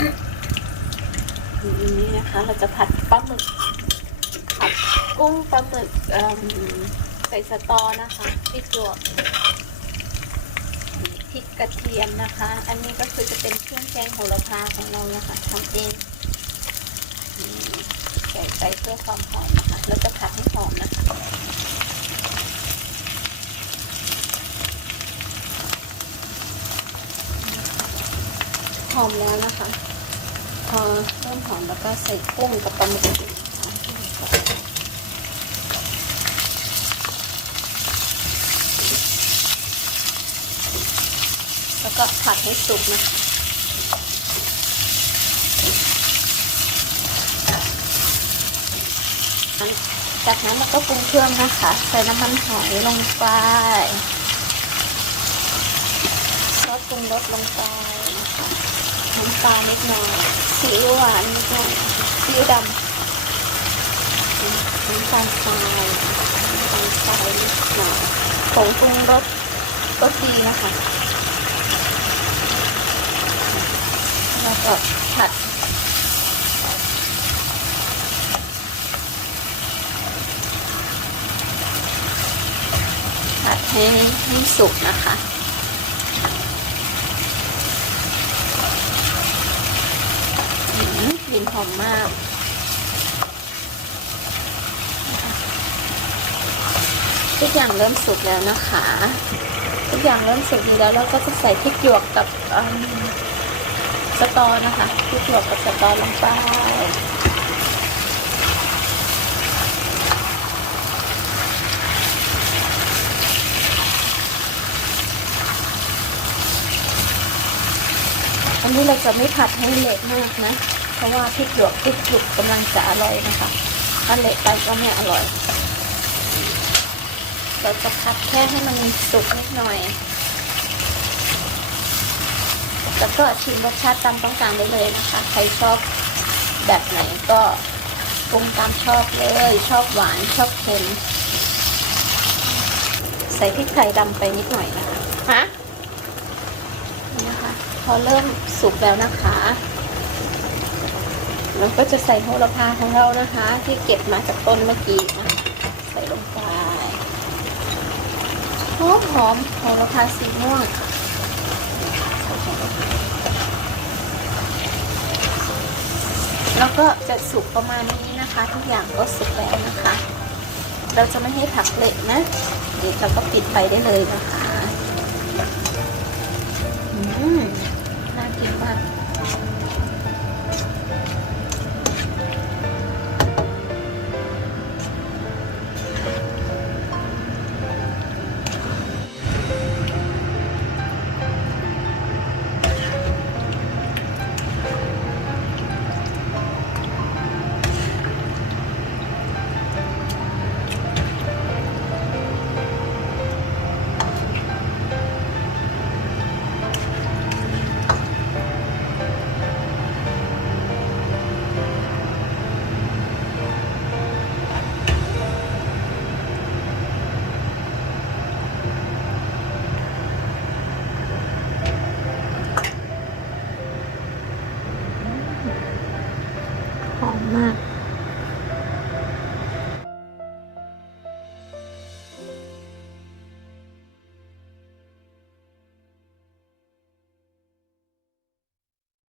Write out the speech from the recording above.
นี่นะคะ เราจะผัดปลาหมึกผัดกุ้งปลาหมึกใส่สตอนะคะพริกหยวกพริกกระเทียมนะคะ อันนี้ก็คือจะเป็นเครื่องแกงโหระพาของเรานะคะทำเองใส่ไปเพื่อความหอมนะคะเราจะผัดให้หอมนะคะ หอมแล้วนะคะ พอเริ่มหอมแล้วก็ใส่กุ้งกับปลาหมึกแล้วก็ผัดให้สุกนะคะจากนั้นเราก็ปรุงเครื่องนะคะ ใส่น้ำมันหอยลงไปซอสปรุงรสลงไป น้ำตาลเล็กน้อยซีอิ๊วหวานนิดหน่อยซีอิ๊วดำน้ำตาลทรายน้ำตาลทรายนิดหน่อยผงปรุงรสก็ดีนะคะแล้วก็ผัดผัดให้ให้สุกนะคะ อืมกลิ่น หอมมาก ทุกอย่างเริ่มสุกแล้วนะคะ ทุกอย่างเริ่มสุกดีแล้วเราก็จะใส่พริกหยวกกับอืมสตอนะคะพริกหยวกกับสตอลงไปอันนี้เราจะไม่ผัดให้เละมากนะ ราะว่าพริกหยวกพริกหยวกกำลังจะอร่อยนะคะ ถ้าเละไปก็ไม่อร่อย เราจะผัดแค่ให้มันสุกนิดหน่อย แล้วก็ชิมรสชาติตามต้องการได้เลยนะคะ ใครชอบแบบไหนก็ปรุงตามชอบเลย ชอบหวานชอบเค็มใส่พริกไทยดำไปนิดหน่อยนะคะฮะนี่นะคะ พอเริ่มสุกแล้วนะคะ เราก็จะใส่โหระพาของเรานะคะ ที่เก็บมาจากต้นเมื่อกี้ใส่ลงไปหอมหอมโหระพาสีม่วงแล้วก็จะสุกประมาณนี้นะคะ ทุกอย่างก็สุกแล้วนะคะ เราจะไม่ให้ผักเละนะเดี๋ยวเราก็ปิดไฟได้เลยนะคะอืมน่ากินมาก